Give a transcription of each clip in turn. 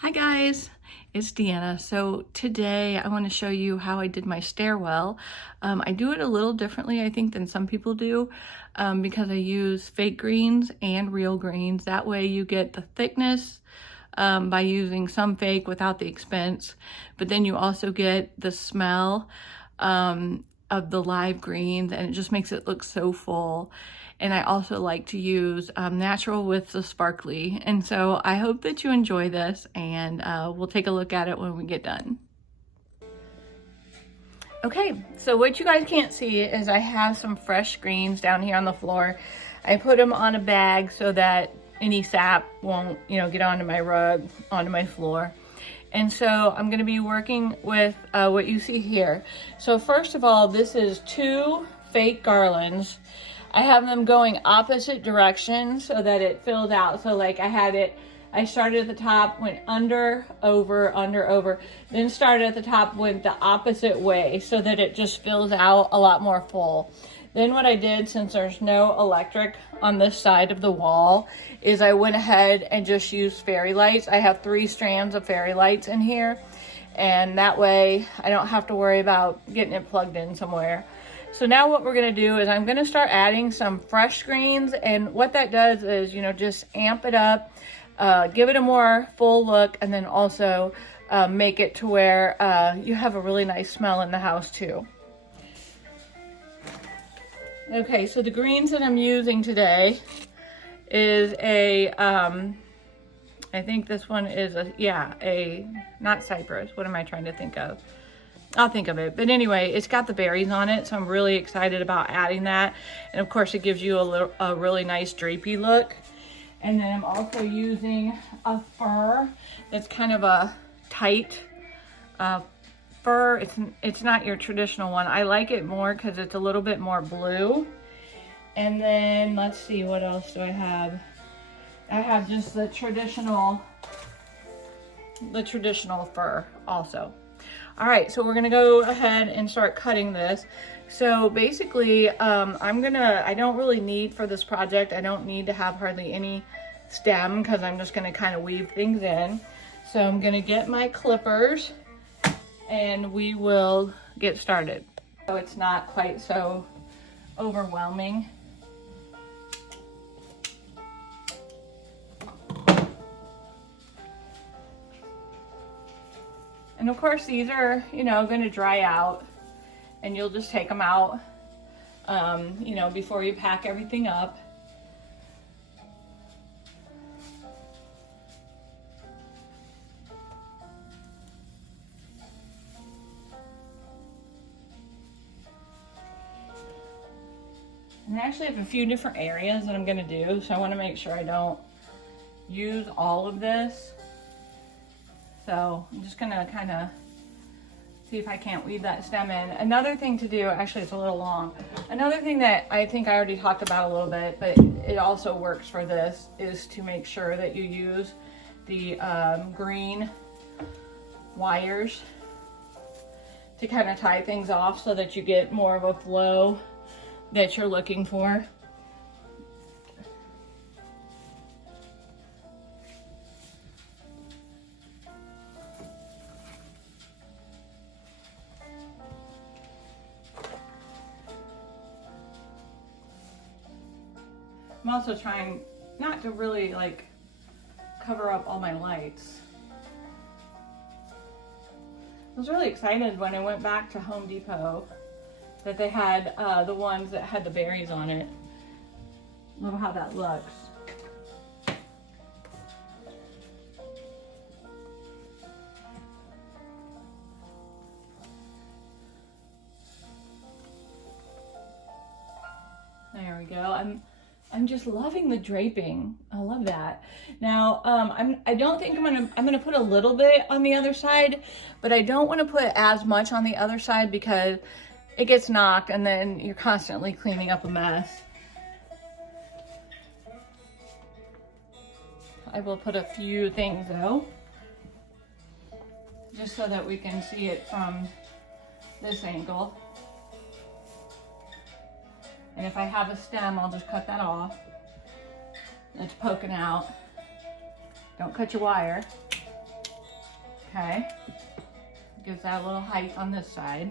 Hi guys, it's Deanna. So today I want to show you how I did my stairwell. I do it a little differently, I think, than some people do because I use fake greens and real greens. That way you get the thickness by using some fake without the expense, but then you also get the smell of the live greens, and it just makes it look so full. And I also like to use natural with the sparkly. And so I hope that you enjoy this, and we'll take a look at it when we get done. Okay, so what you guys can't see is I have some fresh greens down here on the floor. I put them on a bag so that any sap won't, get onto my rug, onto my floor. And so I'm going to be working with what you see here. So first of all, this is 2 fake garlands. I have them going opposite directions so that it fills out. So like I started at the top, went under, over, then started at the top, went the opposite way so that it just fills out a lot more full. Then what I did, since there's no electric on this side of the wall, is I went ahead and just used fairy lights. I have 3 strands of fairy lights in here, and that way I don't have to worry about getting it plugged in somewhere. So now what we're gonna do is I'm gonna start adding some fresh greens, and what that does is, just amp it up, give it a more full look, and then also make it to where you have a really nice smell in the house too. Okay, so the greens that I'm using today is I think this one is not cypress. What am I trying to think of? I'll think of it. But anyway, it's got the berries on it, so I'm really excited about adding that. And of course, it gives you a really nice drapey look. And then I'm also using a fir that's kind of a tight fir. It's not your traditional one. I like it more because it's a little bit more blue. And then let's see, what else do I have? I have just the traditional fir also. All right, so we're gonna go ahead and start cutting this. So basically, I don't really need for this project, I don't need to have hardly any stem because I'm just gonna kind of weave things in. So I'm gonna get my clippers and we will get started. So it's not quite so overwhelming. And of course these are, going to dry out, and you'll just take them out, before you pack everything up. And I actually have a few different areas that I'm going to do, so I want to make sure I don't use all of this. So I'm just gonna kind of see if I can't weave that stem in. Another thing to do, actually it's a little long. Another thing that I think I already talked about a little bit, but it also works for this, is to make sure that you use the green wires to kind of tie things off so that you get more of a flow that you're looking for. I'm also trying not to really cover up all my lights. I was really excited when I went back to Home Depot that they had the ones that had the berries on it. Love how that looks. There we go. I'm just loving the draping. I love that. Now, I don't think I'm gonna put a little bit on the other side, but I don't want to put as much on the other side because it gets knocked and then you're constantly cleaning up a mess. I will put a few things though, just so that we can see it from this angle. And if I have a stem, I'll just cut that off. It's poking out. Don't cut your wire. Okay. Gives that a little height on this side.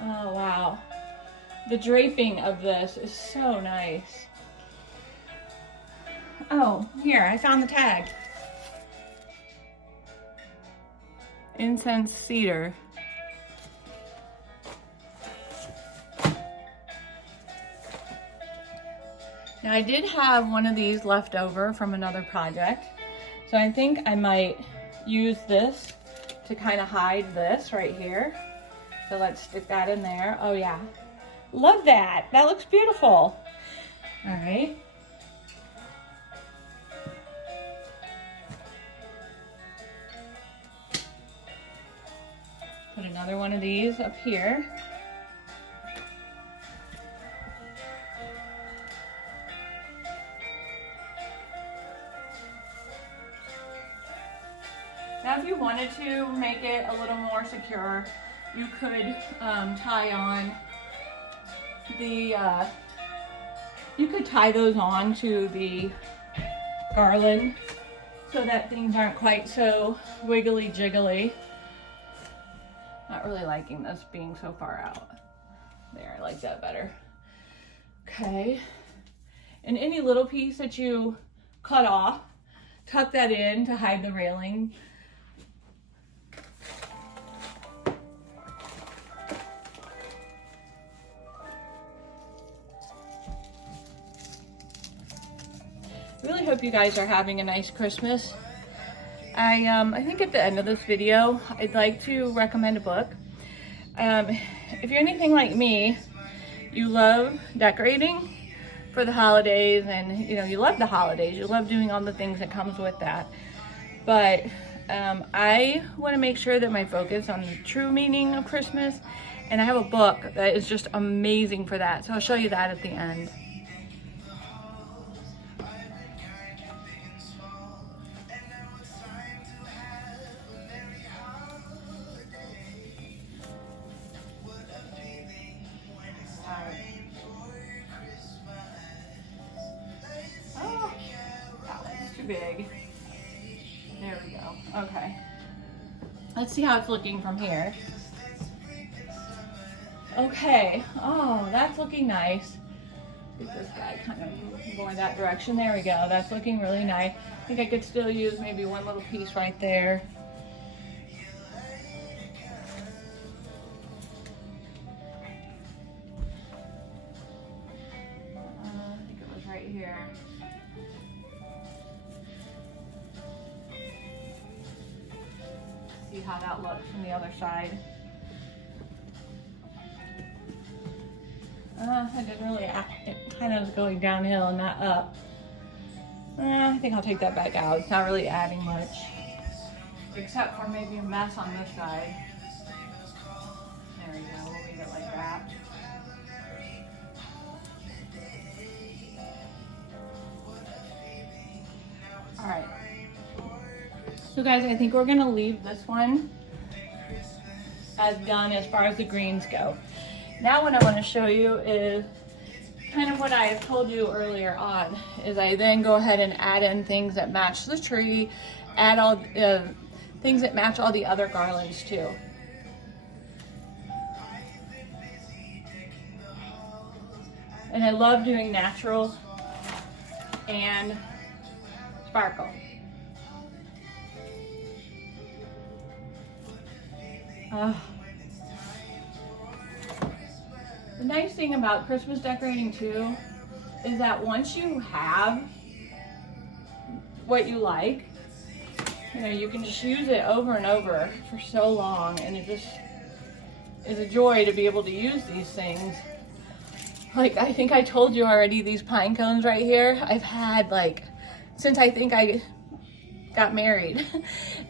Oh, wow. The draping of this is so nice. Oh, here, I found the tag. Incense cedar. Now I did have one of these left over from another project, so I think I might use this to kind of hide this right here. So let's stick that in there. Oh yeah, love that. That looks beautiful. All right. Put another one of these up here. Now if you wanted to make it a little more secure, you could tie on the, you could tie those on to the garland so that things aren't quite so wiggly jiggly. Not really liking this being so far out. There, I like that better. Okay, and any little piece that you cut off, tuck that in to hide the railing. Really hope you guys are having a nice Christmas. I think at the end of this video, I'd like to recommend a book. If you're anything like me, you love decorating for the holidays, and you love the holidays. You love doing all the things that comes with that. But I want to make sure that my focus on the true meaning of Christmas, and I have a book that is just amazing for that. So I'll show you that at the end. Big. There we go. Okay. Let's see how it's looking from here. Okay. Oh, that's looking nice. Get this guy kind of going that direction. There we go. That's looking really nice. I think I could still use maybe one little piece right there. I think it was right here. See how that looks from the other side. It didn't really act, it kind of is going downhill and not up. I think I'll take that back out. It's not really adding much, except for maybe a mess on this side. There we go, we'll leave it like that. All right. So guys, I think we're gonna leave this one as done as far as the greens go. Now what I want to show you is kind of what I have told you earlier on, is I then go ahead and add in things that match the tree, add all things that match all the other garlands too. And I love doing natural and sparkle. The nice thing about Christmas decorating too is that once you have what you like, you can just use it over and over for so long, and it just is a joy to be able to use these things. Like, I think I told you already, these pine cones right here, I've had like since I think I got married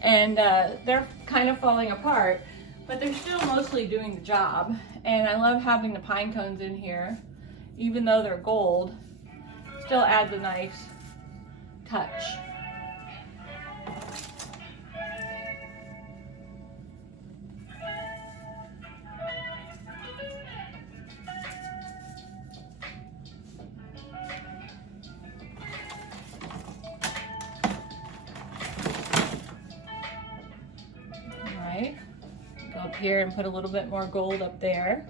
and they're kind of falling apart, but they're still mostly doing the job. And I love having the pine cones in here, even though they're gold, still adds a nice touch. Go up here and put a little bit more gold up there.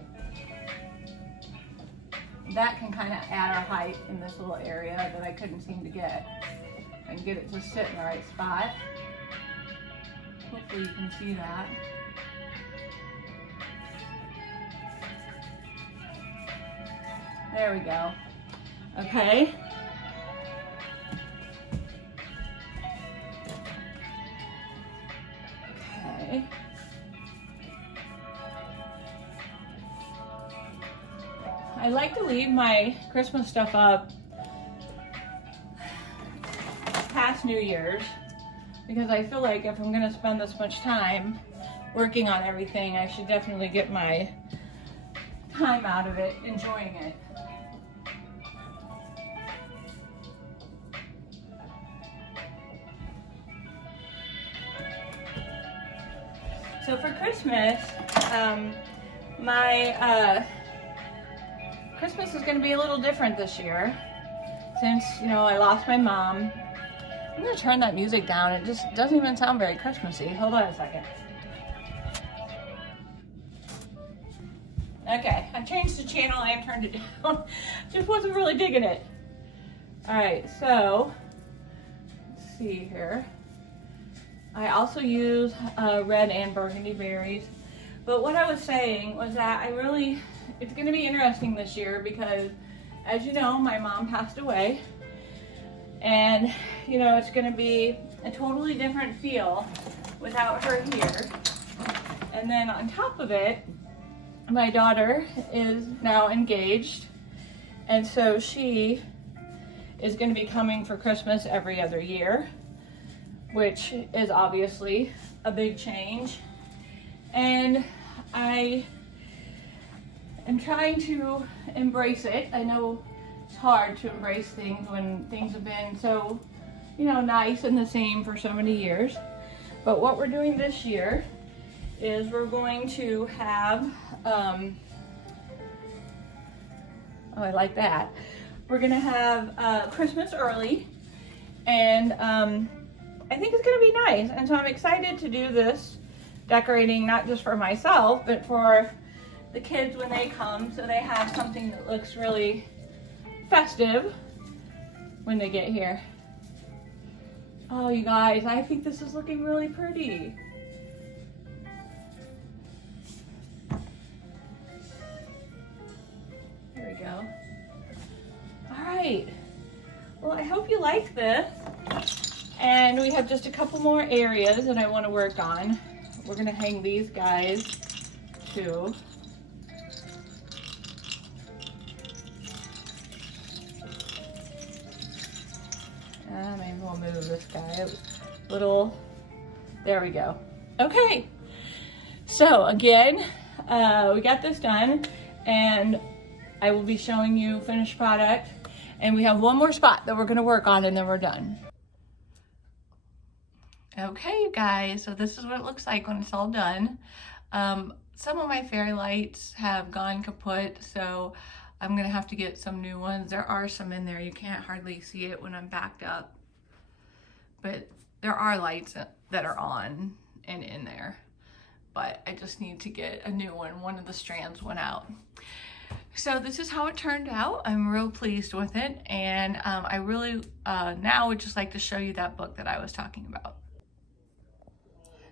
That can kind of add our height in this little area that I couldn't seem to get. And get it to sit in the right spot. Hopefully you can see that. There we go. Okay. Okay. I like to leave my Christmas stuff up past New Year's because I feel like if I'm going to spend this much time working on everything, I should definitely get my time out of it, enjoying it. So for Christmas, my Christmas is going to be a little different this year since, you know, I lost my mom. I'm going to turn that music down. It just doesn't even sound very Christmassy. Hold on a second. Okay, I changed the channel and turned it down. Just wasn't really digging it. All right, so let's see here. I also use red and burgundy berries. But what I was saying was that it's going to be interesting this year because, as you know, my mom passed away. And, you know, it's going to be a totally different feel without her here. And then on top of it, my daughter is now engaged. And so she is going to be coming for Christmas every other year, which is obviously a big change. And I am trying to embrace it. I know it's hard to embrace things when things have been so, you know, nice and the same for so many years. But what we're doing this year is we're going to have, oh, I like that. We're gonna have Christmas early, and I think it's gonna be nice. And so I'm excited to do this decorating, not just for myself, but for the kids when they come, so they have something that looks really festive when they get here. Oh, you guys, I think this is looking really pretty. There we go. All right. Well, I hope you like this. And we have just a couple more areas that I want to work on. We're going to hang these guys too. Maybe we'll move this guy a little. There we go. Okay. So again, we got this done, and I will be showing you finished product. And we have one more spot that we're going to work on, and then we're done. Okay, you guys, so this is what it looks like when it's all done. Some of my fairy lights have gone kaput, so I'm gonna have to get some new ones. There are some in there. You can't hardly see it when I'm backed up, but there are lights that are on and in there, but I just need to get a new one. One of the strands went out. So this is how it turned out. I'm real pleased with it, and I really now would just like to show you that book that I was talking about.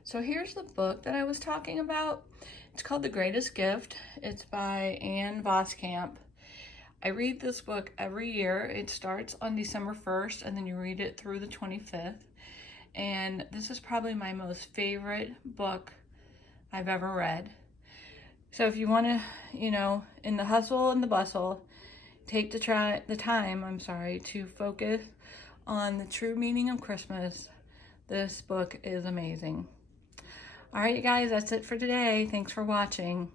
So here's the book that I was talking about. It's called The Greatest Gift. It's by Anne Voskamp. I read this book every year. It starts on December 1st, and then you read it through the 25th. And this is probably my most favorite book I've ever read. So if you want to, you know, in the hustle and the bustle, take the time to focus on the true meaning of Christmas, this book is amazing. All right, you guys, that's it for today. Thanks for watching.